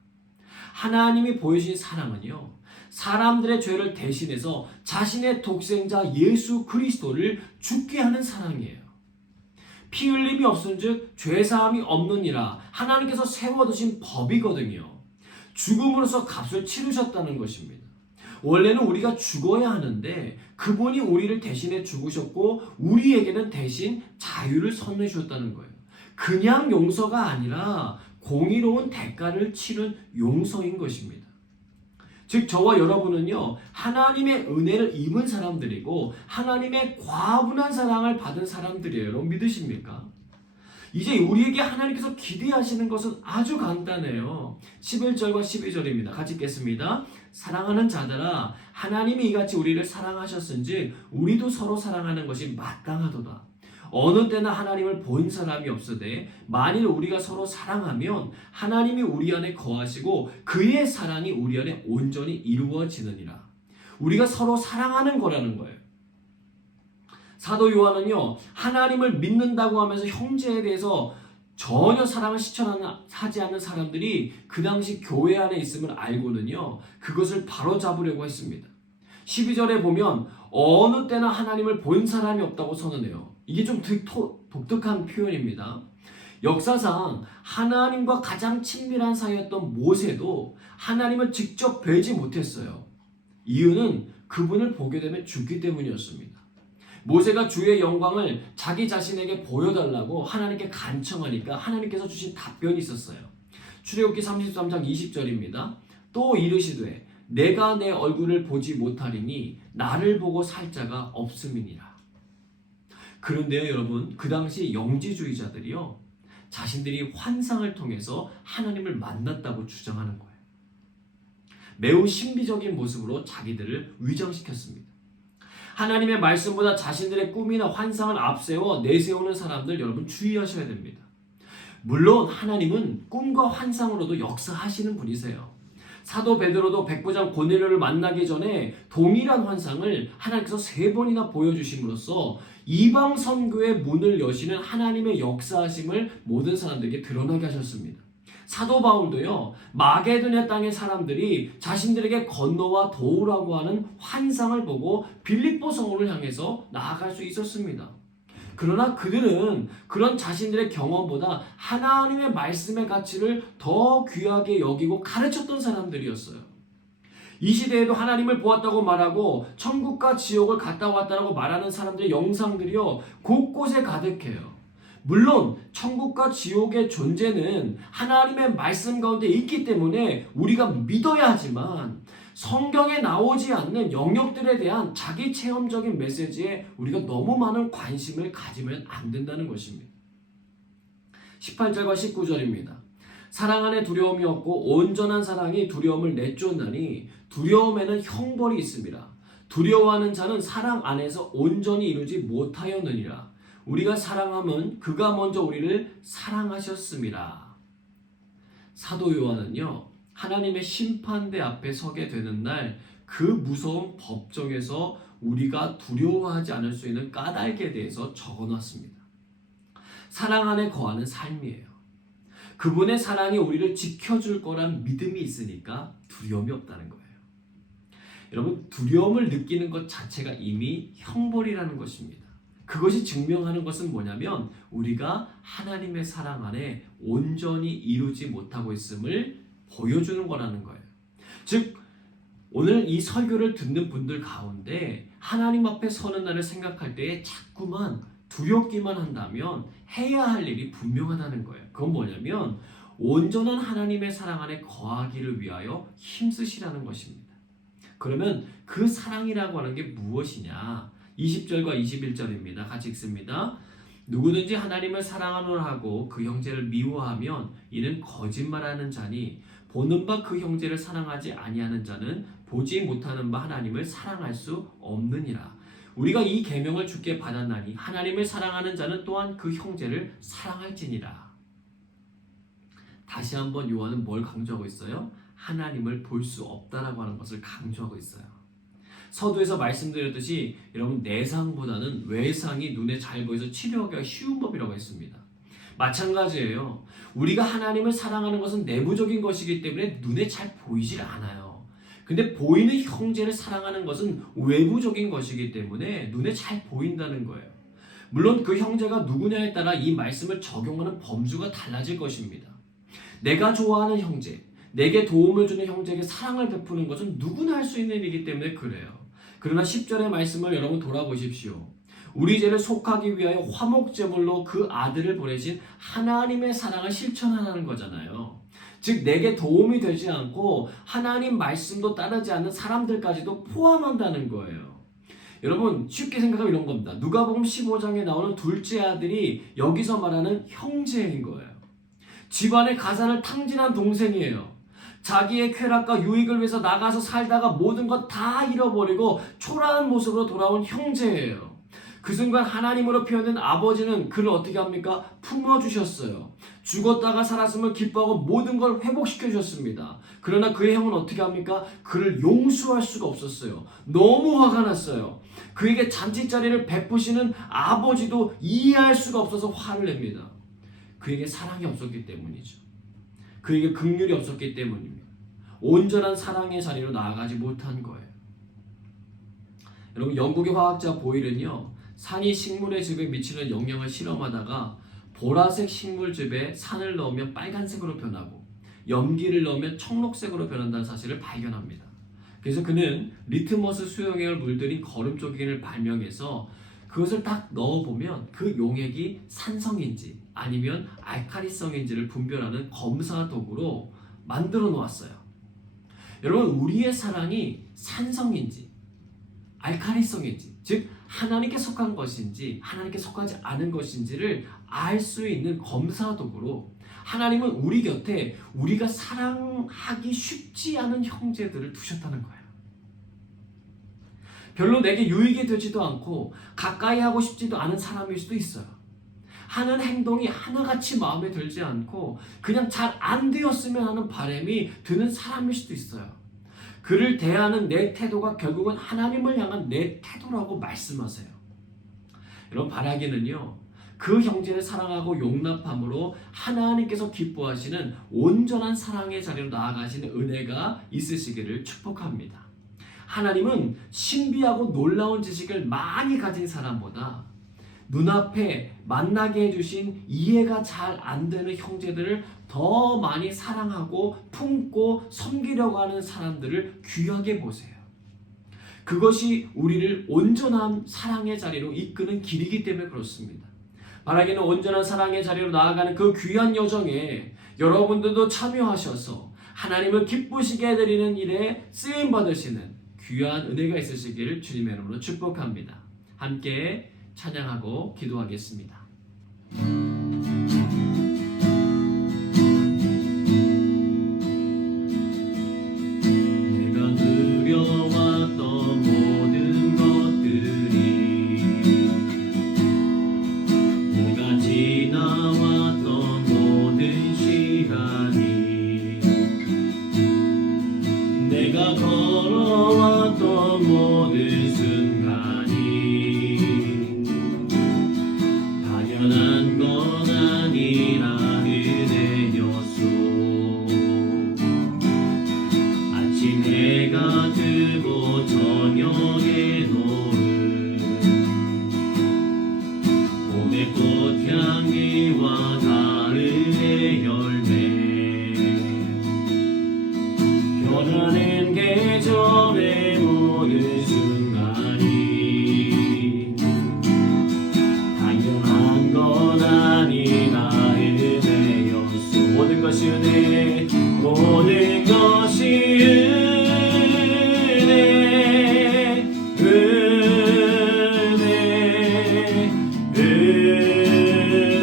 하나님이 보여주신 사랑은요, 사람들의 죄를 대신해서 자신의 독생자 예수 그리스도를 죽게 하는 사랑이에요. 피 흘림이 없은즉 죄사함이 없느니라 하나님께서 세워두신 법이거든요. 죽음으로써 값을 치르셨다는 것입니다. 원래는 우리가 죽어야 하는데 그분이 우리를 대신해 죽으셨고 우리에게는 대신 자유를 선물해 주셨다는 거예요. 그냥 용서가 아니라 공의로운 대가를 치른 용서인 것입니다. 즉 저와 여러분은요, 하나님의 은혜를 입은 사람들이고 하나님의 과분한 사랑을 받은 사람들이에요. 여러분 믿으십니까? 이제 우리에게 하나님께서 기대하시는 것은 아주 간단해요. 11절과 12절입니다. 같이 읽겠습니다. 사랑하는 자들아, 하나님이 이같이 우리를 사랑하셨은지 우리도 서로 사랑하는 것이 마땅하도다. 어느 때나 하나님을 본 사람이 없으되 만일 우리가 서로 사랑하면 하나님이 우리 안에 거하시고 그의 사랑이 우리 안에 온전히 이루어지느니라. 우리가 서로 사랑하는 거라는 거예요. 사도 요한은요, 하나님을 믿는다고 하면서 형제에 대해서 전혀 사랑을 실천하지 않는 사람들이 그 당시 교회 안에 있음을 알고는요, 그것을 바로잡으려고 했습니다. 12절에 보면 어느 때나 하나님을 본 사람이 없다고 선언해요. 이게 좀 독특한 표현입니다. 역사상 하나님과 가장 친밀한 사이였던 모세도 하나님을 직접 뵈지 못했어요. 이유는 그분을 보게 되면 죽기 때문이었습니다. 모세가 주의 영광을 자기 자신에게 보여달라고 하나님께 간청하니까 하나님께서 주신 답변이 있었어요. 출애굽기 33장 20절입니다. 또 이르시되 내가 내 얼굴을 보지 못하리니 나를 보고 살 자가 없음이니라. 그런데요, 여러분, 그 당시 영지주의자들이요, 자신들이 환상을 통해서 하나님을 만났다고 주장하는 거예요. 매우 신비적인 모습으로 자기들을 위장시켰습니다. 하나님의 말씀보다 자신들의 꿈이나 환상을 앞세워 내세우는 사람들, 여러분 주의하셔야 됩니다. 물론 하나님은 꿈과 환상으로도 역사하시는 분이세요. 사도 베드로도 백부장 고넬료를 만나기 전에 동일한 환상을 하나님께서 3번이나 보여주심으로써 이방 선교의 문을 여시는 하나님의 역사하심을 모든 사람들에게 드러나게 하셨습니다. 사도 바울도요, 마게도냐 땅의 사람들이 자신들에게 건너와 도우라고 하는 환상을 보고 빌립보 성을 향해서 나아갈 수 있었습니다. 그러나 그들은 그런 자신들의 경험보다 하나님의 말씀의 가치를 더 귀하게 여기고 가르쳤던 사람들이었어요. 이 시대에도 하나님을 보았다고 말하고 천국과 지옥을 갔다 왔다고 말하는 사람들의 영상들이요, 곳곳에 가득해요. 물론 천국과 지옥의 존재는 하나님의 말씀 가운데 있기 때문에 우리가 믿어야 하지만 성경에 나오지 않는 영역들에 대한 자기 체험적인 메시지에 우리가 너무 많은 관심을 가지면 안 된다는 것입니다. 18절과 19절입니다. 사랑 안에 두려움이 없고 온전한 사랑이 두려움을 내쫓나니 두려움에는 형벌이 있습니다. 두려워하는 자는 사랑 안에서 온전히 이루지 못하였느니라. 우리가 사랑함은 그가 먼저 우리를 사랑하셨습니다. 사도 요한은요, 하나님의 심판대 앞에 서게 되는 날 그 무서운 법정에서 우리가 두려워하지 않을 수 있는 까닭에 대해서 적어놨습니다. 사랑 안에 거하는 삶이에요. 그분의 사랑이 우리를 지켜줄 거란 믿음이 있으니까 두려움이 없다는 거예요. 여러분, 두려움을 느끼는 것 자체가 이미 형벌이라는 것입니다. 그것이 증명하는 것은 뭐냐면 우리가 하나님의 사랑 안에 온전히 이루지 못하고 있음을 보여주는 거라는 거예요. 즉, 오늘 이 설교를 듣는 분들 가운데 하나님 앞에 서는 날을 생각할 때에 자꾸만 두렵기만 한다면 해야 할 일이 분명하다는 거예요. 그건 뭐냐면 온전한 하나님의 사랑 안에 거하기를 위하여 힘쓰시라는 것입니다. 그러면 그 사랑이라고 하는 게 무엇이냐? 20절과 21절입니다. 같이 읽습니다. 누구든지 하나님을 사랑하노라 하고 그 형제를 미워하면 이는 거짓말하는 자니 보는 바 그 형제를 사랑하지 아니하는 자는 보지 못하는 바 하나님을 사랑할 수 없느니라. 우리가 이 계명을 주께 받았나니 하나님을 사랑하는 자는 또한 그 형제를 사랑할지니라. 다시 한번 요한은 뭘 강조하고 있어요? 하나님을 볼 수 없다라고 하는 것을 강조하고 있어요. 서두에서 말씀드렸듯이 여러분, 내상보다는 외상이 눈에 잘 보여서 치료하기가 쉬운 법이라고 했습니다. 마찬가지예요. 우리가 하나님을 사랑하는 것은 내부적인 것이기 때문에 눈에 잘 보이질 않아요. 근데 보이는 형제를 사랑하는 것은 외부적인 것이기 때문에 눈에 잘 보인다는 거예요. 물론 그 형제가 누구냐에 따라 이 말씀을 적용하는 범주가 달라질 것입니다. 내가 좋아하는 형제, 내게 도움을 주는 형제에게 사랑을 베푸는 것은 누구나 할 수 있는 일이기 때문에 그래요. 그러나 10절의 말씀을 여러분 돌아보십시오. 우리 죄를 속하기 위하여 화목제물로 그 아들을 보내신 하나님의 사랑을 실천하라는 거잖아요. 즉 내게 도움이 되지 않고 하나님 말씀도 따르지 않는 사람들까지도 포함한다는 거예요. 여러분, 쉽게 생각하면 이런 겁니다. 누가복음 15장에 나오는 둘째 아들이 여기서 말하는 형제인 거예요. 집안의 가산을 탕진한 동생이에요. 자기의 쾌락과 유익을 위해서 나가서 살다가 모든 것 다 잃어버리고 초라한 모습으로 돌아온 형제예요. 그 순간 하나님으로 표현된 아버지는 그를 어떻게 합니까? 품어주셨어요. 죽었다가 살았음을 기뻐하고 모든 걸 회복시켜 주셨습니다. 그러나 그의 형은 어떻게 합니까? 그를 용서할 수가 없었어요. 너무 화가 났어요. 그에게 잔치자리를 베푸시는 아버지도 이해할 수가 없어서 화를 냅니다. 그에게 사랑이 없었기 때문이죠. 그에게 긍휼이 없었기 때문입니다. 온전한 사랑의 자리로 나아가지 못한 거예요. 여러분, 영국의 화학자 보일은요, 산이 식물의 즙에 미치는 영향을 실험하다가 보라색 식물즙에 산을 넣으면 빨간색으로 변하고 염기를 넣으면 청록색으로 변한다는 사실을 발견합니다. 그래서 그는 리트머스 수용액을 물들인 거름 조개를 발명해서 그것을 딱 넣어보면 그 용액이 산성인지 아니면 알칼리성인지를 분별하는 검사 도구로 만들어 놓았어요. 여러분, 우리의 사랑이 산성인지 알칼리성인지, 즉 하나님께 속한 것인지 하나님께 속하지 않은 것인지를 알 수 있는 검사 도구로 하나님은 우리 곁에 우리가 사랑하기 쉽지 않은 형제들을 두셨다는 거예요. 별로 내게 유익이 되지도 않고 가까이 하고 싶지도 않은 사람일 수도 있어요. 하는 행동이 하나같이 마음에 들지 않고 그냥 잘 안 되었으면 하는 바람이 드는 사람일 수도 있어요. 그를 대하는 내 태도가 결국은 하나님을 향한 내 태도라고 말씀하세요. 여러분, 바라기는요, 그 형제를 사랑하고 용납함으로 하나님께서 기뻐하시는 온전한 사랑의 자리로 나아가시는 은혜가 있으시기를 축복합니다. 하나님은 신비하고 놀라운 지식을 많이 가진 사람보다 눈앞에 만나게 해주신 이해가 잘 안 되는 형제들을 더 많이 사랑하고 품고 섬기려고 하는 사람들을 귀하게 보세요. 그것이 우리를 온전한 사랑의 자리로 이끄는 길이기 때문에 그렇습니다. 바라기는 온전한 사랑의 자리로 나아가는 그 귀한 여정에 여러분들도 참여하셔서 하나님을 기쁘시게 해드리는 일에 쓰임받으시는 귀한 은혜가 있으시기를 주님의 이름으로 축복합니다. 함께 찬양하고 기도하겠습니다. 내가 누려왔던 모든 것들이, 내가 지나왔던 모든 시간이, 내가 걸어왔던 모든 순간이 당연한 건 아니라 은혜였소. 아침 해가 뜨고 저녁에 노을, 봄의 꽃향기와 가을의 열매, 변하는 계절의 모든 순간이 당연한 건 아니라 은혜였소. 모든 것이 은혜, 모든 것이 은혜, 은혜,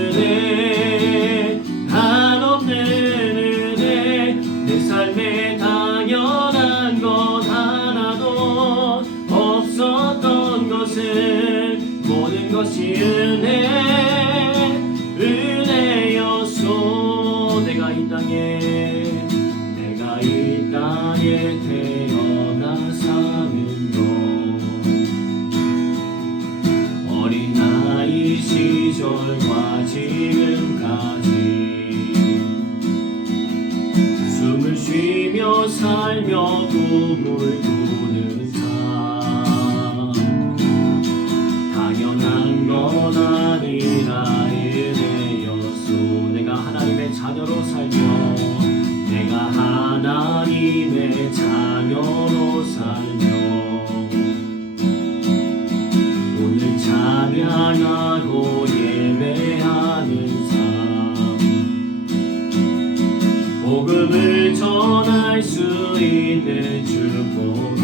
은혜, 한없는 은혜. 내 삶에 당연한 것 하나도 없었던 것은 모든 것이 은혜, 은혜였소. 내가 이 땅에 태어나 사는 것, 어린아이 시절과 지금까지 숨을 쉬며 살며 꿈을 꾸는 삶, 당연한 건 아니라 은혜였소. 내가 하나님의 자녀로 살며, 내가 하나님의 자녀로 살며 오늘 찬양하고 예배하는 삶, 복음을 전할 수 있는 축복이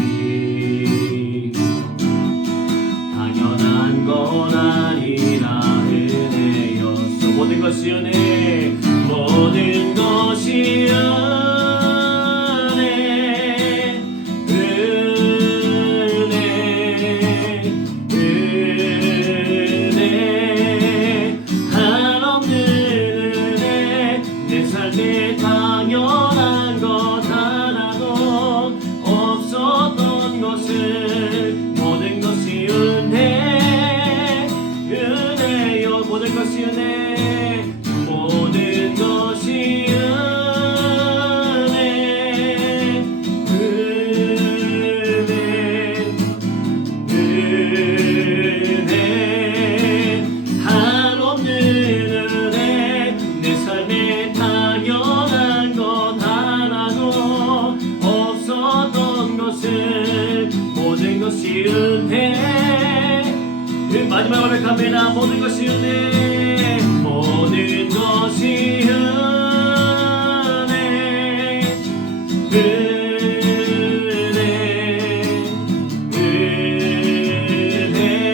당연한 건 아니라 은혜였소. 모든 것이 은혜, 모든 것이 은혜, 은혜, 은혜, 한없는 은혜. 내 삶에 당연한 것 하나도 없었던 것을 모든 것이 은혜, 것이 은혜. 마지막으로 고백합니다. 모든 것이 은혜, 모든 것이 은혜, 은혜,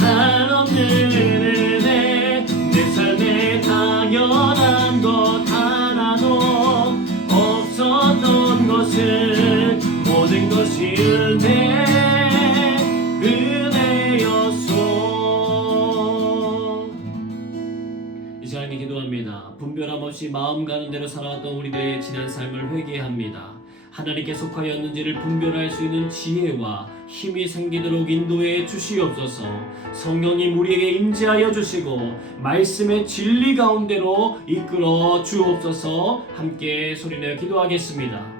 한없는 은혜. 내 삶에 당연한 것 하나도 없었던 것은 모든 것이 은혜, 은혜였소. 이 시간에 기도합니다. 분별함 없이 마음 가는 대로 살아왔던 우리들의 지난 삶을 회개합니다. 하나님께 속하였는지를 분별할 수 있는 지혜와 힘이 생기도록 인도해 주시옵소서. 성령님 우리에게 임재하여 주시고 말씀의 진리 가운데로 이끌어 주옵소서. 함께 소리내어 기도하겠습니다.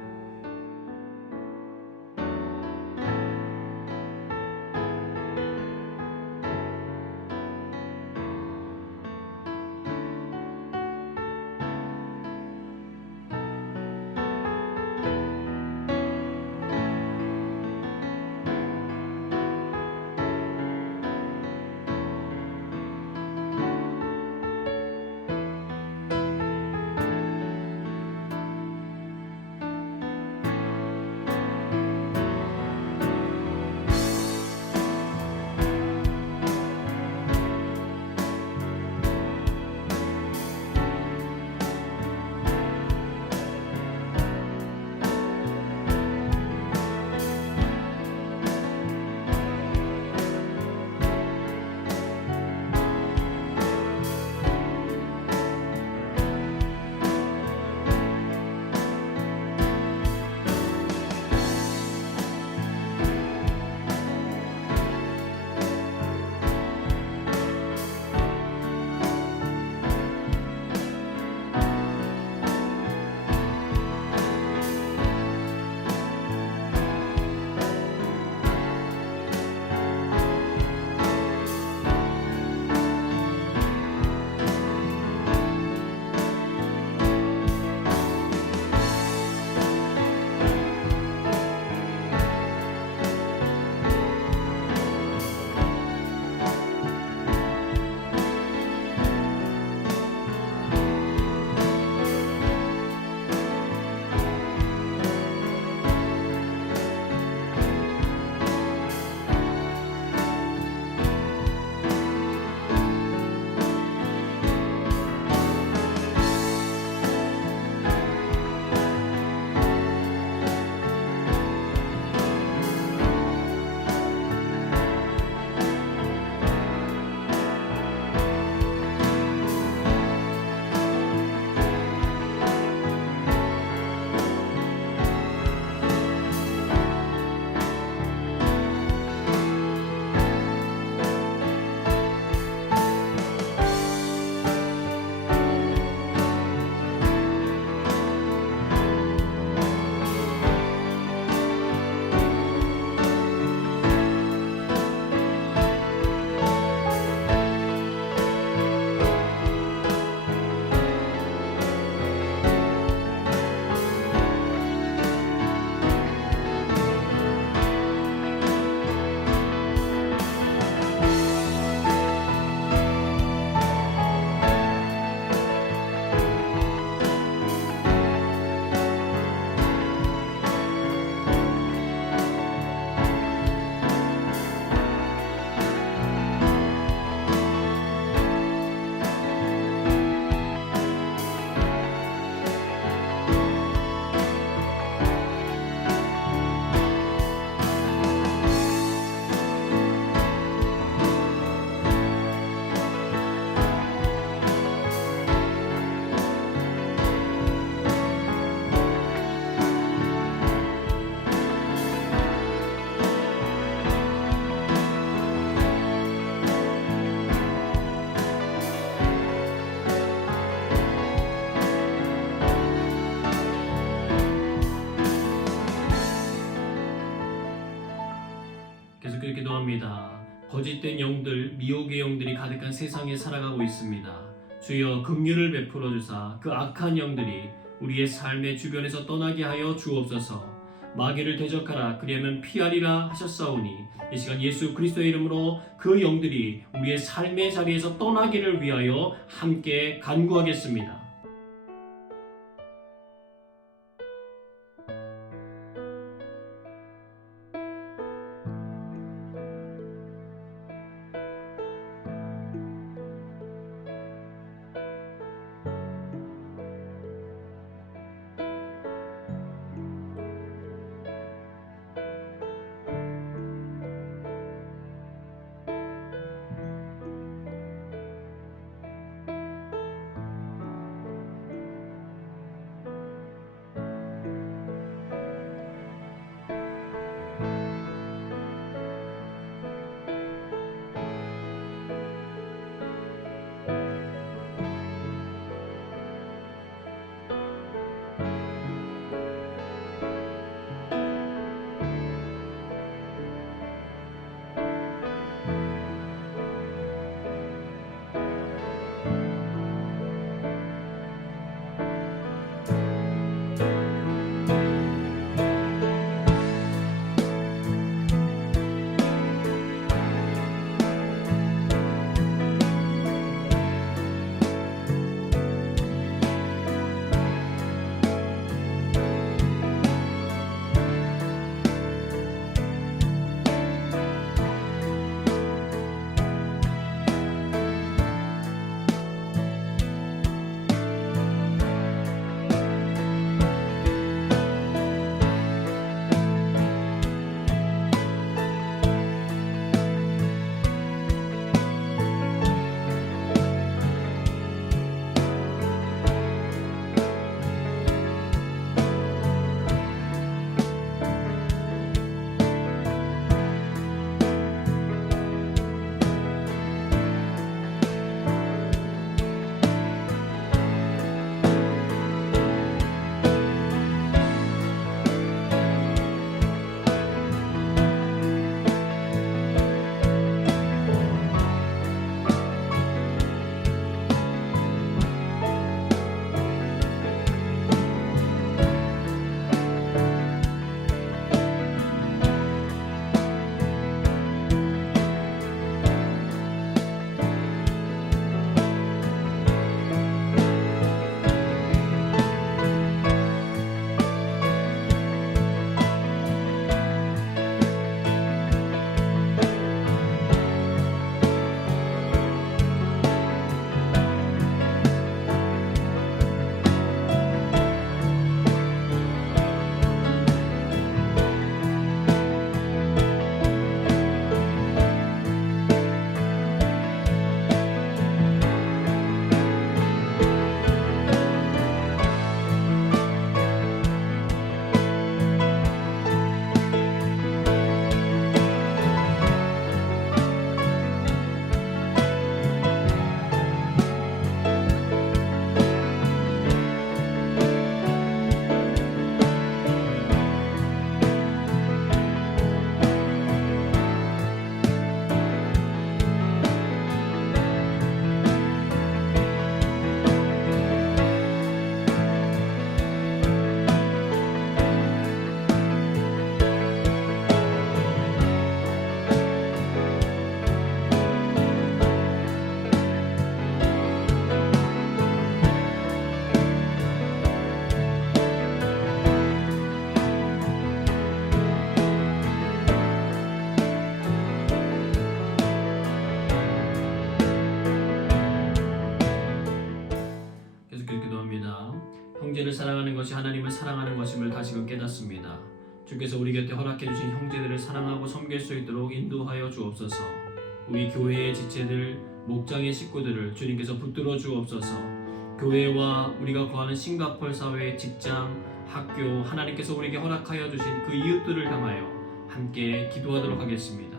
기도합니다. 거짓된 영들, 미혹의 영들이 가득한 세상에 살아가고 있습니다. 주여 긍휼을 베풀어 주사 그 악한 영들이 우리의 삶의 주변에서 떠나게 하여 주옵소서. 마귀를 대적하라 그리하면 피하리라 하셨사오니 이 시간 예수 그리스도의 이름으로 그 영들이 우리의 삶의 자리에서 떠나기를 위하여 함께 간구하겠습니다. 형제를 사랑하는 것이 하나님을 사랑하는 것임을 다시금 깨닫습니다. 주께서 우리 곁에 허락해 주신 형제들을 사랑하고 섬길 수 있도록 인도하여 주옵소서. 우리 교회의 지체들, 목장의 식구들을 주님께서 붙들어 주옵소서. 교회와 우리가 거하는 싱가포르 사회, 직장, 학교, 하나님께서 우리에게 허락하여 주신 그 이웃들을 향하여 함께 기도하도록 하겠습니다.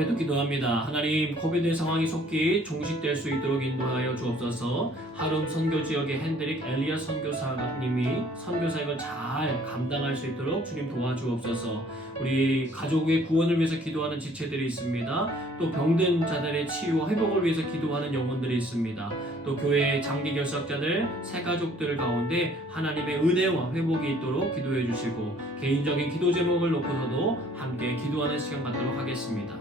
계속해서 기도합니다. 하나님, 코비드 상황이 속히 종식될 수 있도록 인도하여 주옵소서. 하룸 선교 지역의 핸드릭 엘리야 선교사님이 선교사역을 잘 감당할 수 있도록 주님 도와주옵소서. 우리 가족의 구원을 위해서 기도하는 지체들이 있습니다. 또 병든 자들의 치유와 회복을 위해서 기도하는 영혼들이 있습니다. 또 교회의 장기 결석자들, 새 가족들 가운데 하나님의 은혜와 회복이 있도록 기도해 주시고, 개인적인 기도 제목을 놓고서도 함께 기도하는 시간 갖도록 하겠습니다.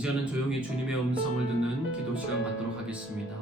이제는 조용히 주님의 음성을 듣는 기도 시간 갖도록 하겠습니다.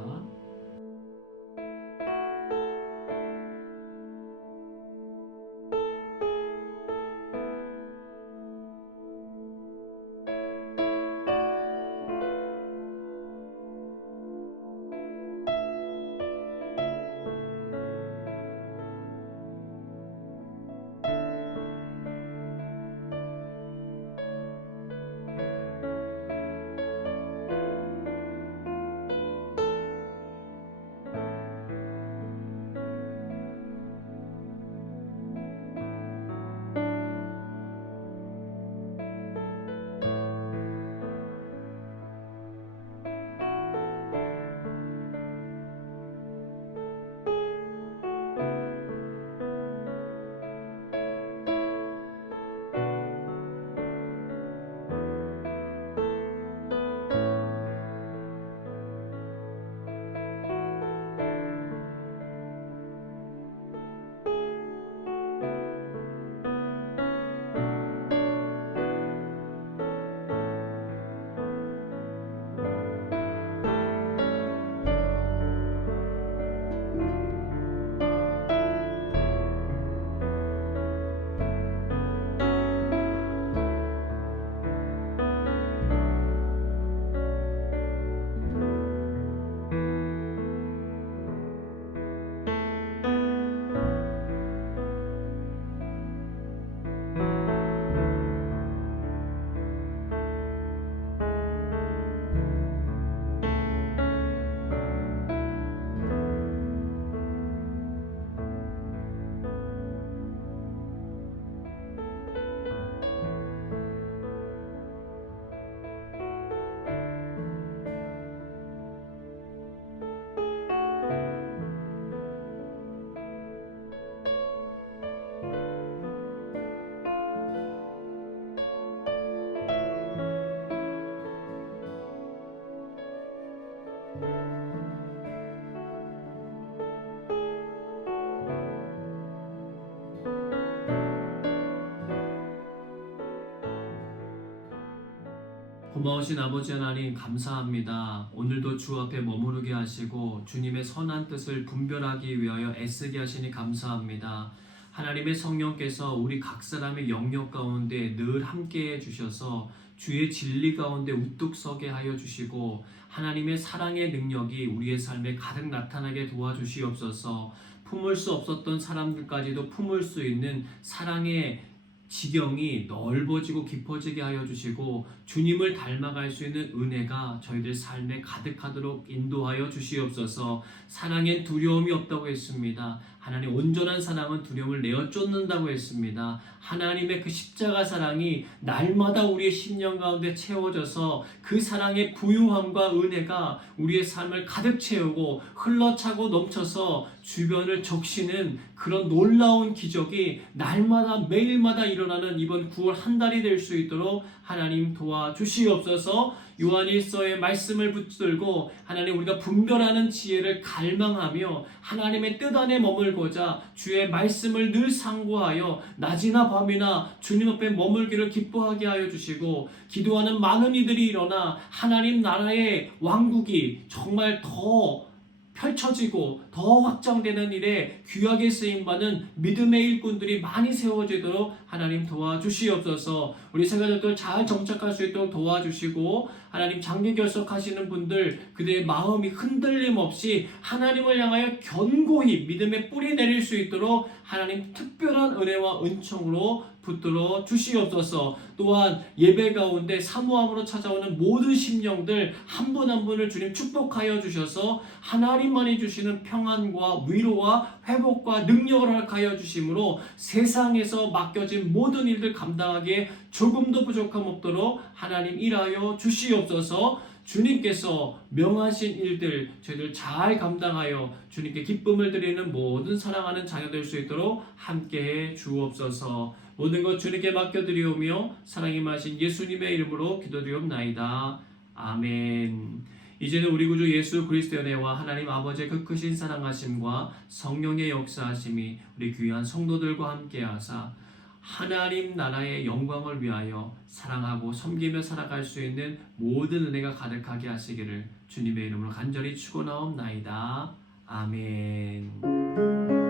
고마우신 아버지 하나님 감사합니다. 오늘도 주 앞에 머무르게 하시고 주님의 선한 뜻을 분별하기 위하여 애쓰게 하시니 감사합니다. 하나님의 성령께서 우리 각 사람의 영역 가운데 늘 함께해 주셔서 주의 진리 가운데 우뚝 서게 하여 주시고 하나님의 사랑의 능력이 우리의 삶에 가득 나타나게 도와주시옵소서. 품을 수 없었던 사람들까지도 품을 수 있는 사랑의 지경이 넓어지고 깊어지게 하여 주시고 주님을 닮아갈 수 있는 은혜가 저희들 삶에 가득하도록 인도하여 주시옵소서. 사랑엔 두려움이 없다고 했습니다. 하나님 온전한 사랑은 두려움을 내어 쫓는다고 했습니다. 하나님의 그 십자가 사랑이 날마다 우리의 심령 가운데 채워져서 그 사랑의 부유함과 은혜가 우리의 삶을 가득 채우고 흘러차고 넘쳐서 주변을 적시는 그런 놀라운 기적이 날마다 매일마다 일어나는 이번 9월 한 달이 될 수 있도록 하나님 도와주시옵소서. 요한일서의 말씀을 붙들고 하나님 우리가 분별하는 지혜를 갈망하며 하나님의 뜻 안에 머물고자 주의 말씀을 늘 상고하여 낮이나 밤이나 주님 앞에 머물기를 기뻐하게 하여 주시고 기도하는 많은 이들이 일어나 하나님 나라의 왕국이 정말 더 펼쳐지고 더 확장되는 일에 귀하게 쓰임받는 믿음의 일꾼들이 많이 세워지도록 하나님 도와주시옵소서. 우리 세가족들 잘 정착할 수 있도록 도와주시고 하나님 장기 결석하시는 분들 그들의 마음이 흔들림 없이 하나님을 향하여 견고히 믿음의 뿌리 내릴 수 있도록 하나님 특별한 은혜와 은총으로 붙들어 주시옵소서. 또한 예배 가운데 사모함으로 찾아오는 모든 심령들 한 분 한 분을 주님 축복하여 주셔서 하나님만이 주시는 평안과 위로와 회복과 능력을 허락하여 주심으로 세상에서 맡겨진 모든 일들 감당하기에 조금도 부족함 없도록 하나님 일하여 주시옵소서. 주님께서 명하신 일들 저희들 잘 감당하여 주님께 기쁨을 드리는 모든 사랑하는 자녀 될 수 있도록 함께해 주옵소서. 모든 것 주님께 맡겨드리오며 사랑이 마신 예수님의 이름으로 기도드리옵나이다. 아멘. 이제는 우리 구주 예수 그리스도의 은혜와 하나님 아버지의 그 크신 사랑하심과 성령의 역사하심이 우리 귀한 성도들과 함께하사 하나님 나라의 영광을 위하여 사랑하고 섬기며 살아갈 수 있는 모든 은혜가 가득하게 하시기를 주님의 이름으로 간절히 축원하옵나이다. 아멘.